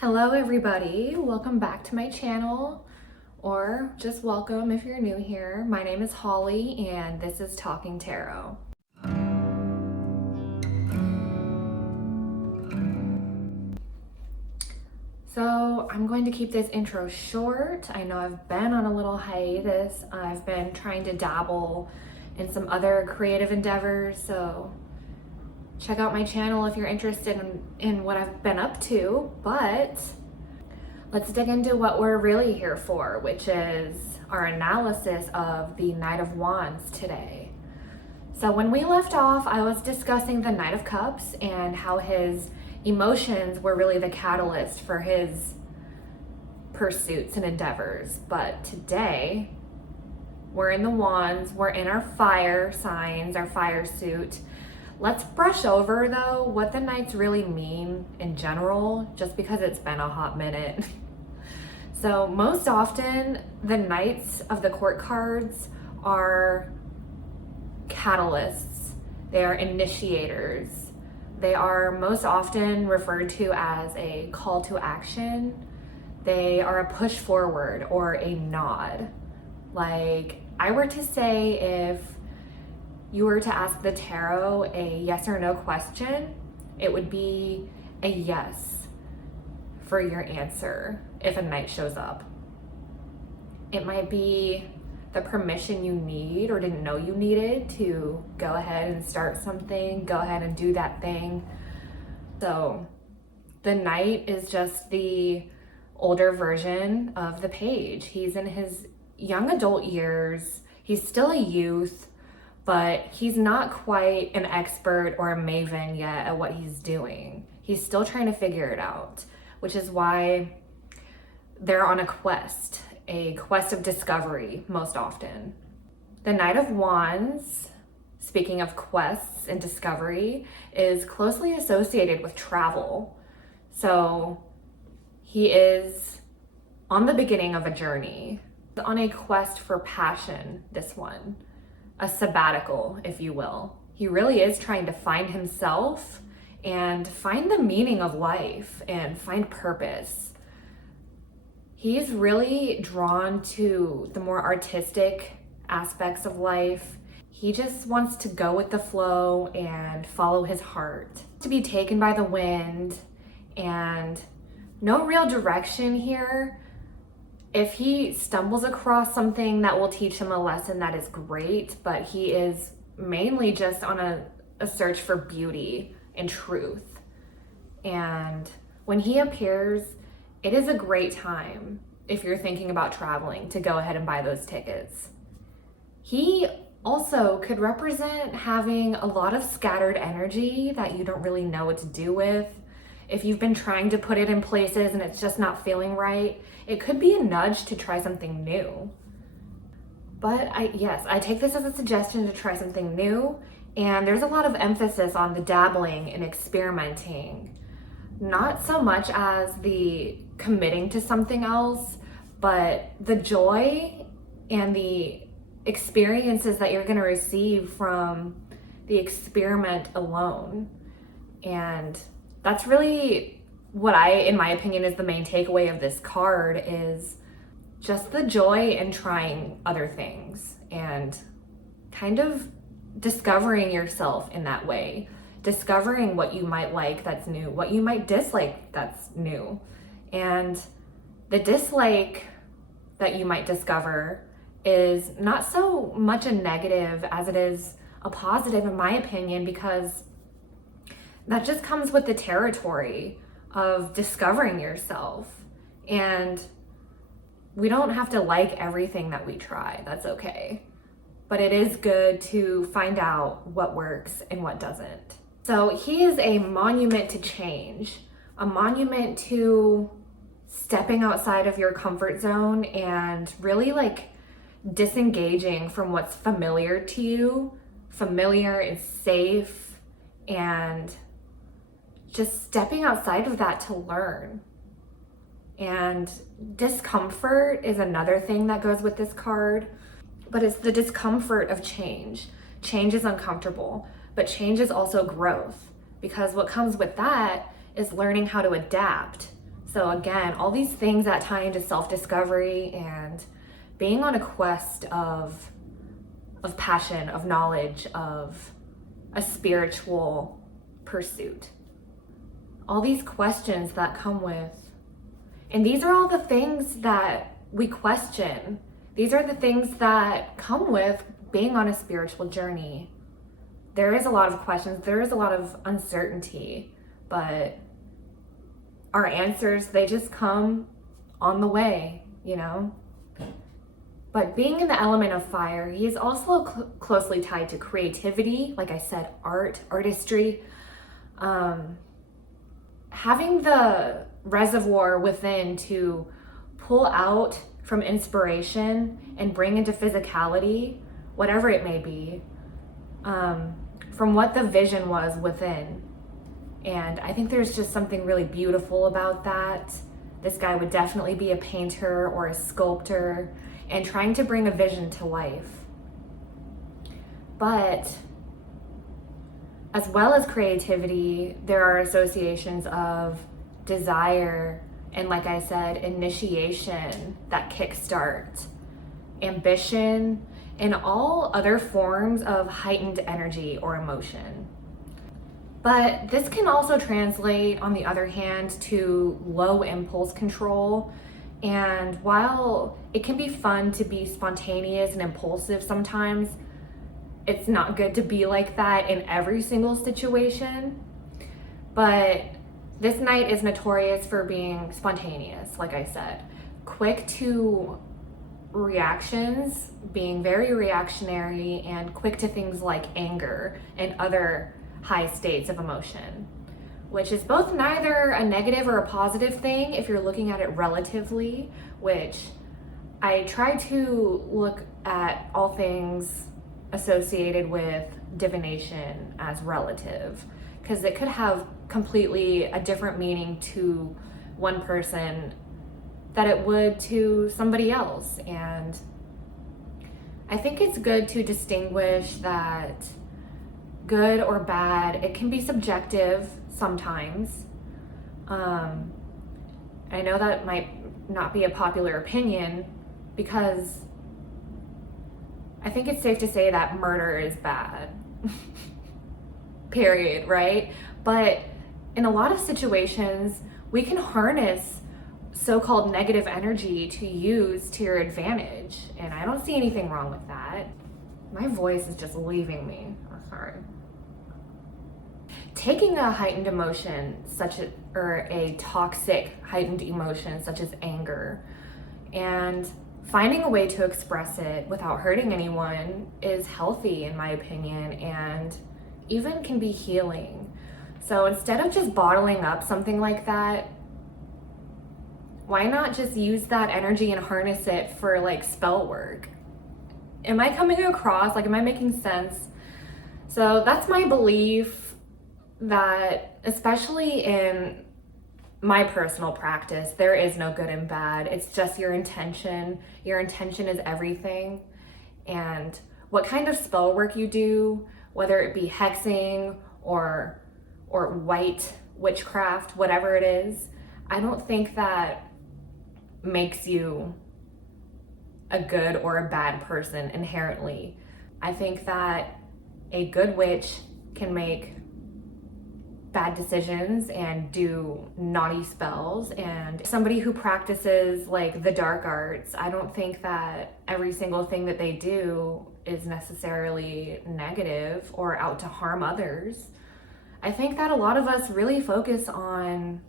Hello everybody, welcome back to my channel, or just welcome if you're new here. My name is Holly and this is Talking Tarot. So I'm going to keep this intro short. I know I've been on a little hiatus. I've been trying to dabble in some other creative endeavors, so check out my channel if you're interested in what I've been up to, but let's dig into what we're really here for, which is our analysis of the Knight of Wands today. So when we left off, I was discussing the Knight of Cups and how his emotions were really the catalyst for his pursuits and endeavors. But today, we're in the Wands, we're in our fire signs, our fire suit. Let's brush over though what the Knights really mean in general, just because it's been a hot minute. So most often the Knights of the Court cards are catalysts, they are initiators, they are most often referred to as a call to action, they are a push forward or a nod. Like I were to say, if you were to ask the tarot a yes or no question, it would be a yes for your answer if a knight shows up. It might be the permission you need or didn't know you needed to go ahead and start something, go ahead and do that thing. So the knight is just the older version of the page. He's in his young adult years, he's still a youth, but he's not quite an expert or a maven yet at what he's doing. He's still trying to figure it out, which is why they're on a quest of discovery most often. The Knight of Wands, speaking of quests and discovery, is closely associated with travel. So he is on the beginning of a journey, on a quest for passion, this one. A sabbatical, if you will. He really is trying to find himself and find the meaning of life and find purpose. He's really drawn to the more artistic aspects of life. He just wants to go with the flow and follow his heart. To be taken by the wind and no real direction here. If he stumbles across something that will teach him a lesson, that is great, but he is mainly just on a search for beauty and truth. And when he appears, it is a great time, if you're thinking about traveling, to go ahead and buy those tickets. He also could represent having a lot of scattered energy that you don't really know what to do with. If you've been trying to put it in places and it's just not feeling right, it could be a nudge to try something new. But I take this as a suggestion to try something new, and there's a lot of emphasis on the dabbling and experimenting. Not so much as the committing to something else, but the joy and the experiences that you're going to receive from the experiment alone. And that's really what in my opinion, is the main takeaway of this card, is just the joy in trying other things and kind of discovering yourself in that way. Discovering what you might like that's new, what you might dislike that's new. And the dislike that you might discover is not so much a negative as it is a positive, in my opinion, because that just comes with the territory of discovering yourself. And we don't have to like everything that we try, that's okay. But it is good to find out what works and what doesn't. So he is a monument to change, a monument to stepping outside of your comfort zone and really like disengaging from what's familiar to you, familiar and safe, and just stepping outside of that to learn. And discomfort is another thing that goes with this card, but it's the discomfort of change. Change is uncomfortable, but change is also growth, because what comes with that is learning how to adapt. So again, all these things that tie into self-discovery and being on a quest of passion, of knowledge, of a spiritual pursuit. All these questions that come with, and these are all the things that we question. These are the things that come with being on a spiritual journey. There is a lot of questions, there is a lot of uncertainty, but our answers, they just come on the way, you know? But being in the element of fire, he is also closely tied to creativity, like I said, art, artistry. Having the reservoir within to pull out from inspiration and bring into physicality, whatever it may be, from what the vision was within. And I think there's just something really beautiful about that. This guy would definitely be a painter or a sculptor and trying to bring a vision to life. But as well as creativity, there are associations of desire and, like I said, initiation that kickstart, ambition, and all other forms of heightened energy or emotion. But this can also translate, on the other hand, to low impulse control. And while it can be fun to be spontaneous and impulsive sometimes, it's not good to be like that in every single situation. But this knight is notorious for being spontaneous, like I said. Quick to reactions, being very reactionary, and quick to things like anger and other high states of emotion, which is both neither a negative or a positive thing if you're looking at it relatively, which I try to look at all things associated with divination as relative, because it could have completely a different meaning to one person that it would to somebody else. And I think it's good to distinguish that good or bad, it can be subjective sometimes. I know that might not be a popular opinion, because I think it's safe to say that murder is bad. Period, right? But in a lot of situations, we can harness so-called negative energy to use to your advantage, and I don't see anything wrong with that. My voice is just leaving me. Oh, sorry. Taking a heightened emotion or a toxic heightened emotion such as anger, and finding a way to express it without hurting anyone is healthy, in my opinion, and even can be healing. So instead of just bottling up something like that, why not just use that energy and harness it for like spell work? Am I coming across, like, am I making sense? So that's my belief, that especially in my personal practice, there is no good and bad. It's just your intention. Your intention is everything. And what kind of spell work you do, whether it be hexing or white witchcraft, whatever it is, I don't think that makes you a good or a bad person inherently. I think that a good witch can make bad decisions and do naughty spells, and somebody who practices like the dark arts, I don't think that every single thing that they do is necessarily negative or out to harm others. I think that a lot of us really focus on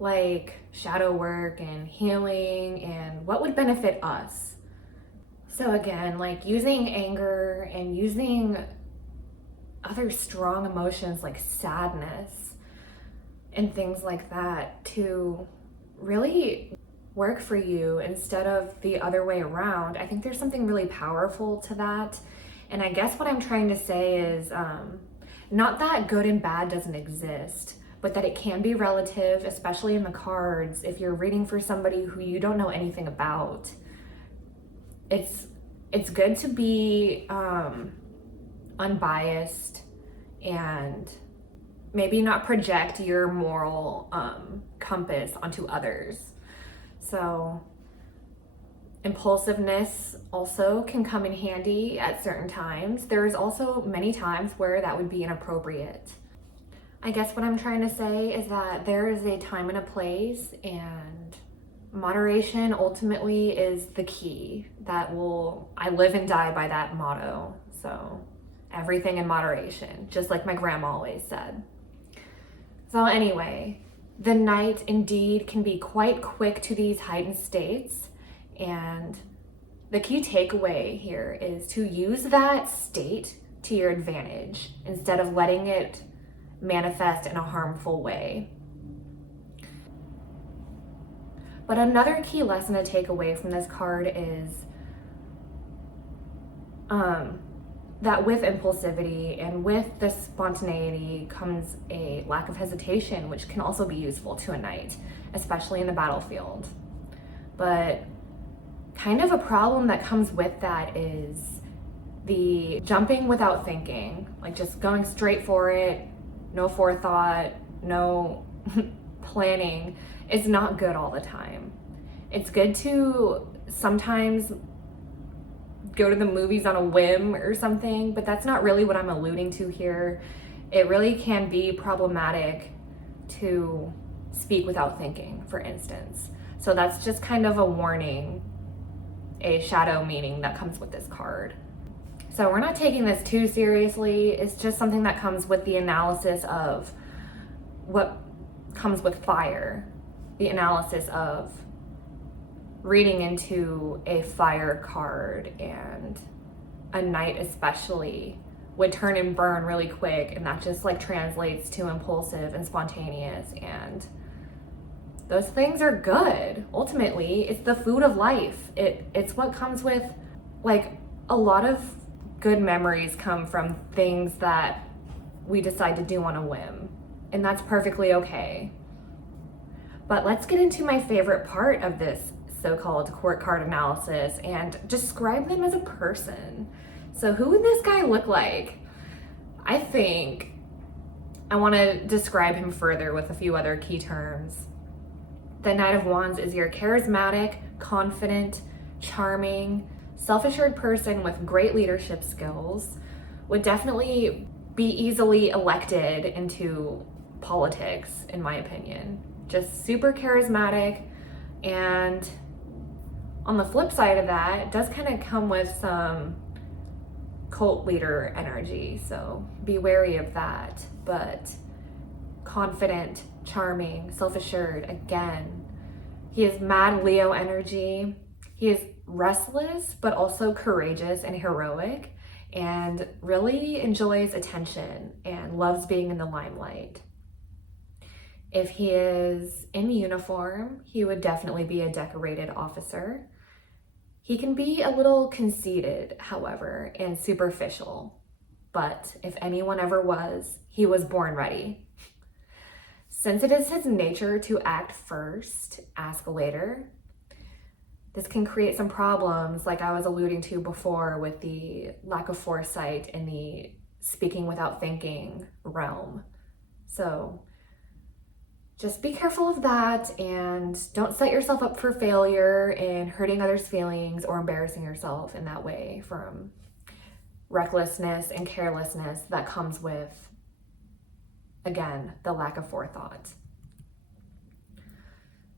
like shadow work and healing and what would benefit us. So again, like using anger and using other strong emotions like sadness and things like that to really work for you instead of the other way around. I think there's something really powerful to that. And I guess what I'm trying to say is not that good and bad doesn't exist, but that it can be relative, especially in the cards. If you're reading for somebody who you don't know anything about, it's good to be unbiased and maybe not project your moral compass onto others. So impulsiveness also can come in handy at certain times. There's also many times where that would be inappropriate. I guess what I'm trying to say is that there is a time and a place, and moderation ultimately is the key. I live and die by that motto. So everything in moderation, just like my grandma always said. So anyway, the night indeed can be quite quick to these heightened states, and the key takeaway here is to use that state to your advantage instead of letting it manifest in a harmful way. But another key lesson to take away from this card is that with impulsivity and with the spontaneity comes a lack of hesitation, which can also be useful to a knight, especially in the battlefield. But kind of a problem that comes with that is the jumping without thinking, like just going straight for it, no forethought, no planning. Is not good all the time. It's good to sometimes go to the movies on a whim or something, but that's not really what I'm alluding to here. It really can be problematic to speak without thinking, for instance. So that's just kind of a warning, a shadow meaning that comes with this card. So we're not taking this too seriously. It's just something that comes with the analysis of what comes with fire, the analysis of reading into a fire card, and a knight especially would turn and burn really quick, and that just like translates to impulsive and spontaneous, and those things are good. Ultimately, it's the food of life. It's what comes with, like, a lot of good memories come from things that we decide to do on a whim, and that's perfectly okay. But let's get into my favorite part of this so-called court card analysis and describe them as a person. So who would this guy look like? I think I want to describe him further with a few other key terms. The Knight of Wands is your charismatic, confident, charming, self-assured person with great leadership skills, would definitely be easily elected into politics, in my opinion. Just super charismatic, and on the flip side of that, it does kind of come with some cult leader energy, so be wary of that. But confident, charming, self-assured, again. He has mad Leo energy. He is restless, but also courageous and heroic, and really enjoys attention and loves being in the limelight. If he is in uniform, he would definitely be a decorated officer. He can be a little conceited, however, and superficial, but if anyone ever was, he was born ready. Since it is his nature to act first, ask later, this can create some problems, like I was alluding to before with the lack of foresight in the speaking without thinking realm. So just be careful of that, and don't set yourself up for failure in hurting others' feelings or embarrassing yourself in that way from recklessness and carelessness that comes with, again, the lack of forethought.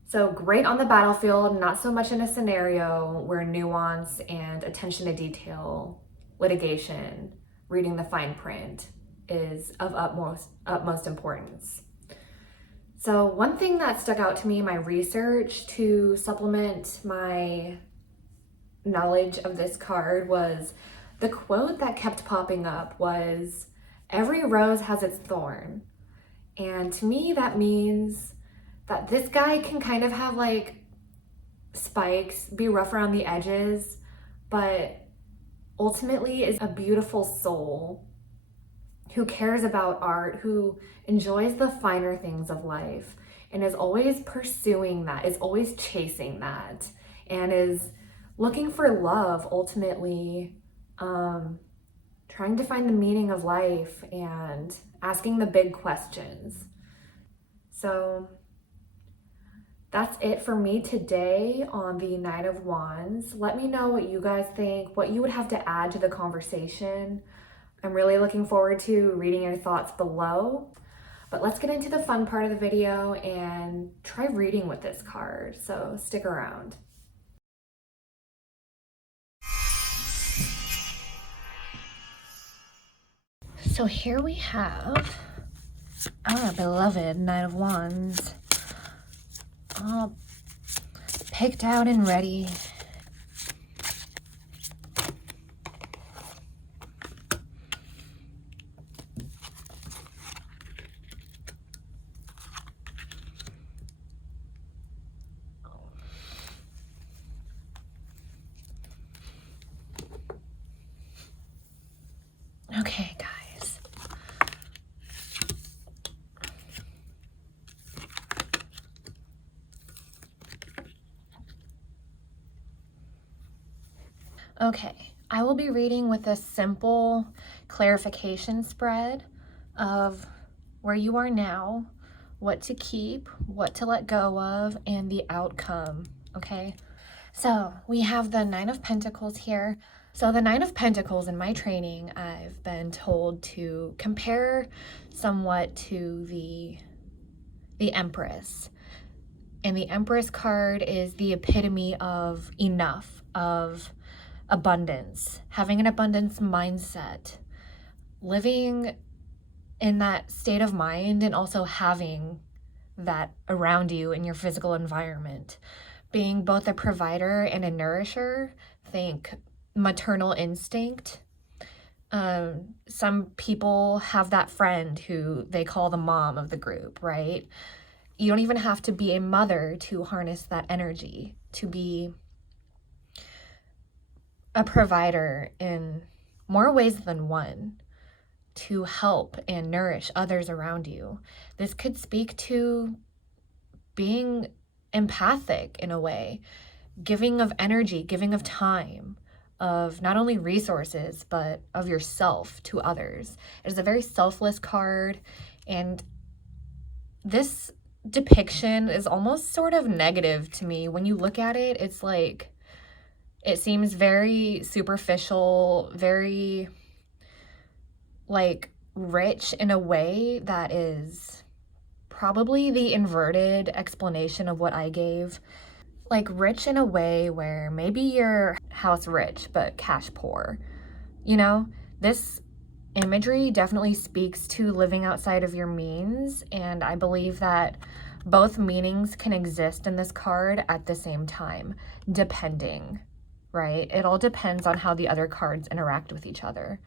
So great on the battlefield, not so much in a scenario where nuance and attention to detail, litigation, reading the fine print is of utmost importance. So one thing that stuck out to me in my research to supplement my knowledge of this card was the quote that kept popping up was, "Every rose has its thorn." And to me, that means that this guy can kind of have like spikes, be rough around the edges, but ultimately is a beautiful soul who cares about art, who enjoys the finer things of life, and is always pursuing that, is always chasing that, and is looking for love ultimately trying to find the meaning of life and asking the big questions. So that's it for me today on the Knight of Wands. Let me know what you guys think, what you would have to add to the conversation. I'm really looking forward to reading your thoughts below. But let's get into the fun part of the video and try reading with this card. So stick around. So here we have our beloved Knight of Wands, all picked out and ready. Okay, guys. Okay, I will be reading with a simple clarification spread of where you are now, what to keep, what to let go of, and the outcome, okay? So we have the Nine of Pentacles here. So the Nine of Pentacles, in my training, I've been told to compare somewhat to the Empress. And the Empress card is the epitome of enough, of abundance, having an abundance mindset, living in that state of mind, and also having that around you in your physical environment. Being both a provider and a nourisher, think maternal instinct. Some people have that friend who they call the mom of the group, right? You don't even have to be a mother to harness that energy, to be a provider in more ways than one, to help and nourish others around you. This could speak to being empathic in a way, giving of energy, giving of time, of not only resources, but of yourself to others. It is a very selfless card, and this depiction is almost sort of negative to me. When you look at it, it's like, it seems very superficial, very like rich in a way that is probably the inverted explanation of what I gave. Like rich in a way where maybe you're house rich, but cash poor. You know, this imagery definitely speaks to living outside of your means. And I believe that both meanings can exist in this card at the same time, depending, right? It all depends on how the other cards interact with each other.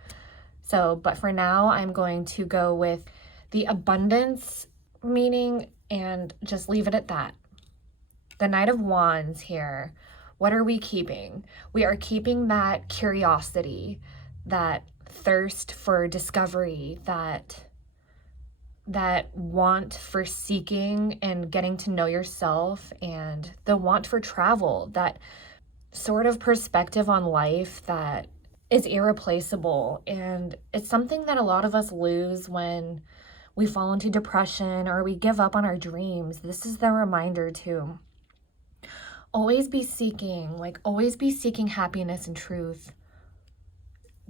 So, but for now, I'm going to go with the abundance meaning and just leave it at that. The Knight of Wands here, what are we keeping? We are keeping that curiosity, that thirst for discovery, that want for seeking and getting to know yourself, and the want for travel, that sort of perspective on life that is irreplaceable. And it's something that a lot of us lose when we fall into depression or we give up on our dreams. This is the reminder to always be seeking, always be seeking happiness and truth.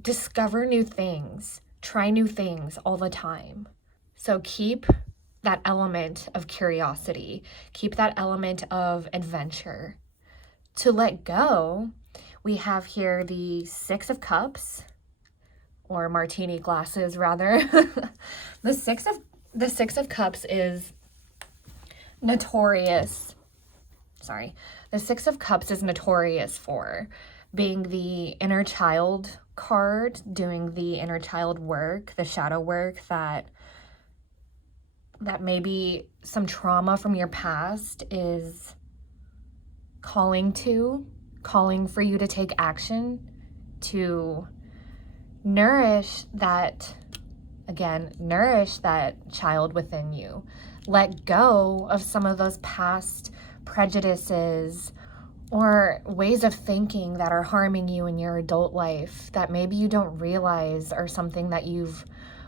Discover new things, try new things all the time. So keep that element of curiosity, keep that element of adventure. To let go, we have here the Six of Cups, or martini glasses rather. The Six of Cups is notorious. The Six of Cups is notorious for being the inner child card, doing the inner child work, the shadow work that maybe some trauma from your past is calling for you to take action, to nourish that child within you. Let go of some of those past prejudices or ways of thinking that are harming you in your adult life that maybe you don't realize are something that you've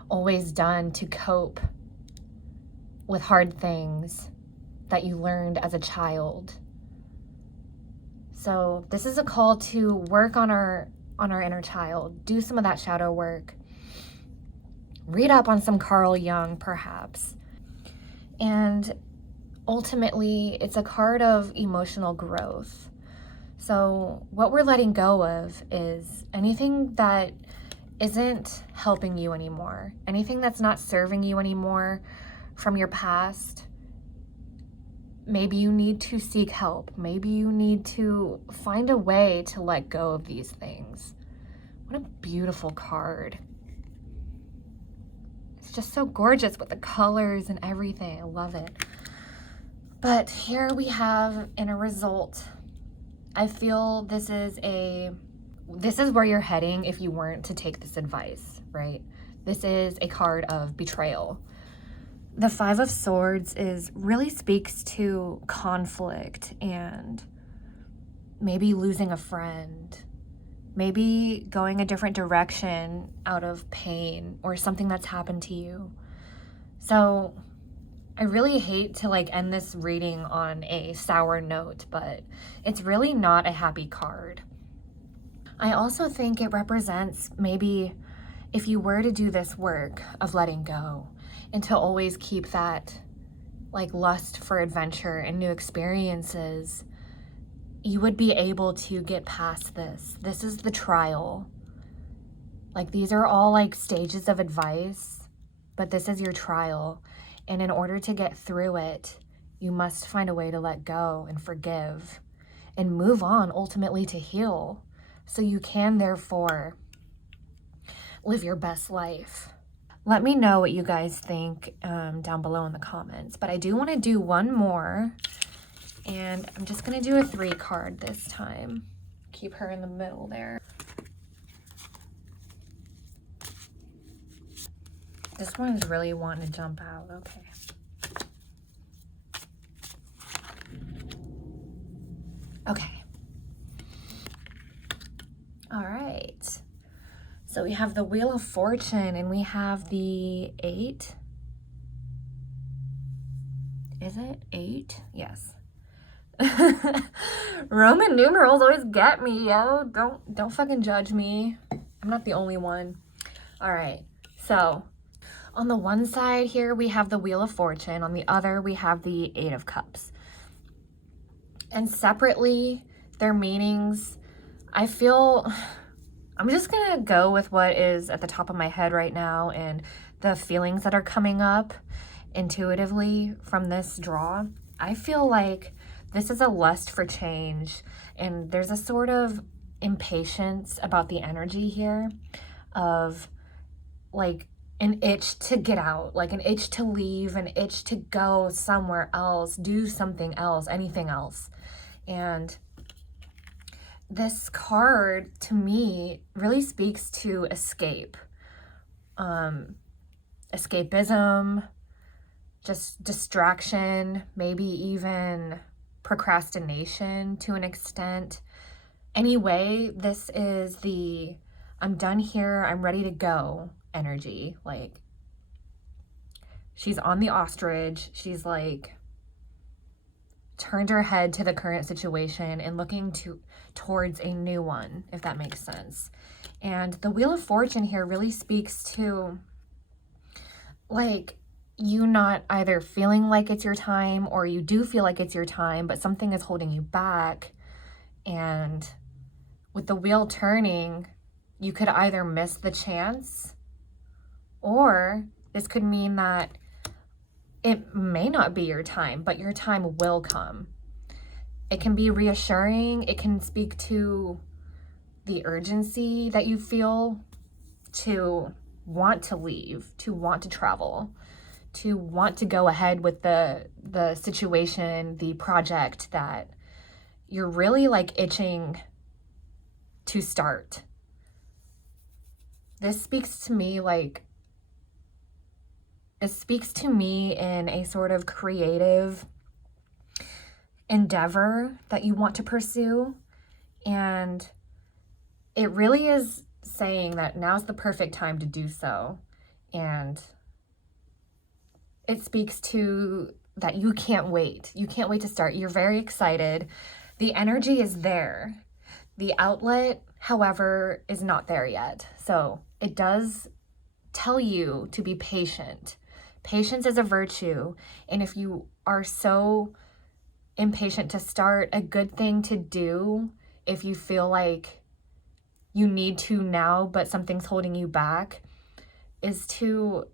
always done to cope with hard things that you learned as a child. So this is a call to work on our inner child, do some of that shadow work, read up on some Carl Jung perhaps. And ultimately, it's a card of emotional growth. So what we're letting go of is anything that isn't helping you anymore, anything that's not serving you anymore from your past. Maybe you need to seek help. Maybe you need to find a way to let go of these things. What a beautiful card. It's just so gorgeous with the colors and everything. I love it. But here we have in a result, I feel this is where you're heading if you weren't to take this advice, right? This is a card of betrayal. The Five of Swords really speaks to conflict and maybe losing a friend, maybe going a different direction out of pain or something that's happened to you. So I really hate to end this reading on a sour note, but it's really not a happy card. I also think it represents maybe if you were to do this work of letting go and to always keep that lust for adventure and new experiences, you would be able to get past this. This is the trial. These are all stages of advice, but this is your trial. And in order to get through it, you must find a way to let go and forgive and move on ultimately to heal so you can therefore live your best life. Let me know what you guys think down below in the comments. But I do want to do one more. And I'm just going to do a 3 card this time. Keep her in the middle there. This one's really wanting to jump out. Okay. Okay. All right. So we have the Wheel of Fortune and we have the 8. Is it 8? Yes. Roman numerals always get me, yo. Don't fucking judge me. I'm not the only one. All right. So on the one side here, we have the Wheel of Fortune. On the other, we have the 8 of Cups. And separately, their meanings, I feel, I'm just going to go with what is at the top of my head right now and the feelings that are coming up intuitively from this draw. I feel like this is a lust for change, and there's a sort of impatience about the energy here of an itch to get out, an itch to leave, an itch to go somewhere else, do something else, anything else. And this card to me really speaks to escape, escapism, just distraction, maybe even procrastination to an extent. Anyway, this is the I'm done here, I'm ready to go energy. She's on the ostrich. She's turned her head to the current situation and looking towards a new one, if that makes sense. And the Wheel of Fortune here really speaks to you not either feeling like it's your time or you do feel like it's your time, but something is holding you back. And with the wheel turning, you could either miss the chance, or this could mean that it may not be your time, but your time will come. It can be reassuring. It can speak to the urgency that you feel to want to leave, to want to travel, to want to go ahead with the situation, the project that you're really itching to start. This speaks to me it speaks to me in a sort of creative endeavor that you want to pursue. And it really is saying that now's the perfect time to do so. And it speaks to that you can't wait. You can't wait to start. You're very excited. The energy is there. The outlet, however, is not there yet. So it does tell you to be patient. Patience is a virtue. And if you are so impatient to start, a good thing to do, if you feel like you need to now, but something's holding you back, is to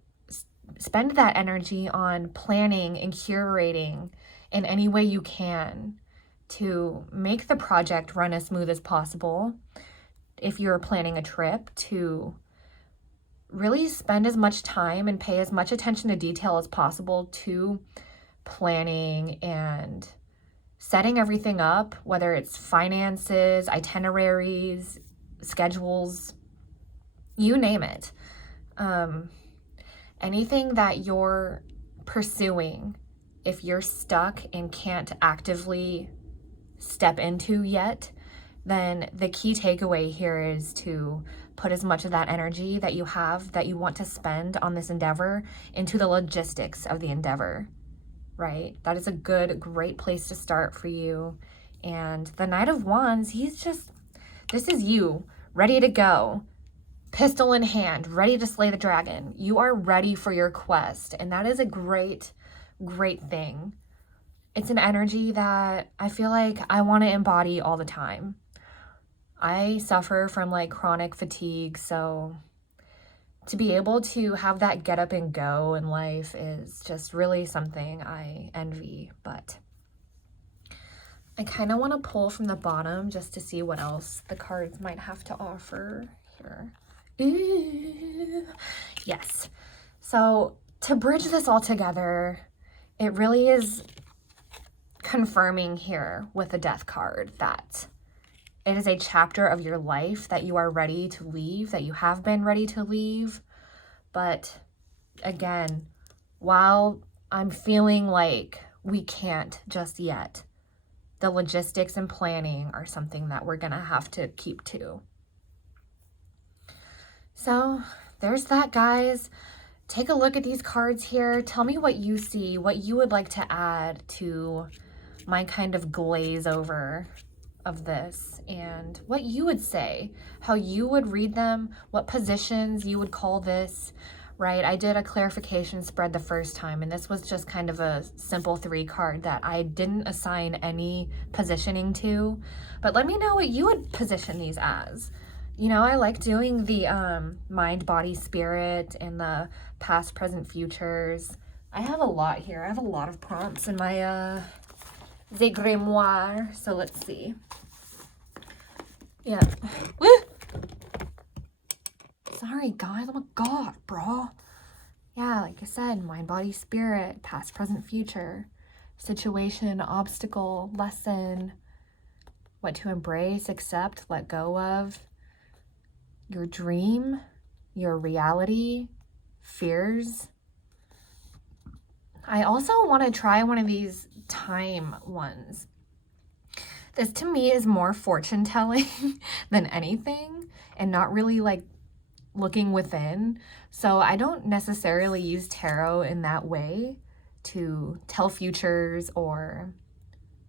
spend that energy on planning and curating in any way you can to make the project run as smooth as possible. If you're planning a trip, to really spend as much time and pay as much attention to detail as possible to planning and setting everything up, whether it's finances, itineraries, schedules, you name it. Anything that you're pursuing, if you're stuck and can't actively step into yet, then the key takeaway here is to put as much of that energy that you have, that you want to spend on this endeavor, into the logistics of the endeavor, right? That is a great place to start for you. And the Knight of Wands, this is you, ready to go. Pistol in hand, ready to slay the dragon. You are ready for your quest. And that is a great, great thing. It's an energy that I feel like I want to embody all the time. I suffer from like chronic fatigue, so to be able to have that get up and go in life is just really something I envy. But I kind of want to pull from the bottom just to see what else the cards might have to offer here. Ooh. Yes. So to bridge this all together, it really is confirming here with the Death card that it is a chapter of your life that you are ready to leave, that you have been ready to leave. But again, while I'm feeling like we can't just yet, the logistics and planning are something that we're going to have to keep to. So there's that, guys. Take a look at these cards here. Tell me what you see, what you would like to add to my kind of glaze over of this, and what you would say, how you would read them, what positions you would call this, right? I did a clarification spread the first time, and this was just kind of a simple 3 card that I didn't assign any positioning to, but let me know what you would position these as. You know, I like doing the mind, body, spirit, and the past, present, futures. I have a lot here. I have a lot of prompts in my the grimoire. So let's see. Yeah. Woo! Sorry, guys. Oh my god, bro. Yeah, like I said, mind, body, spirit, past, present, future, situation, obstacle, lesson, what to embrace, accept, let go of, your dream, your reality, fears. I also want to try one of these time ones. This to me is more fortune telling than anything, and not really like looking within. So I don't necessarily use tarot in that way to tell futures or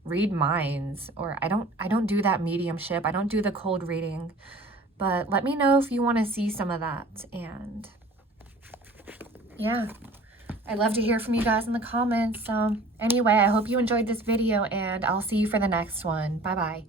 read minds, or I don't do that mediumship. I don't do the cold reading. But let me know if you want to see some of that. And yeah, I'd love to hear from you guys in the comments. Anyway, I hope you enjoyed this video, and I'll see you for the next one. Bye-bye.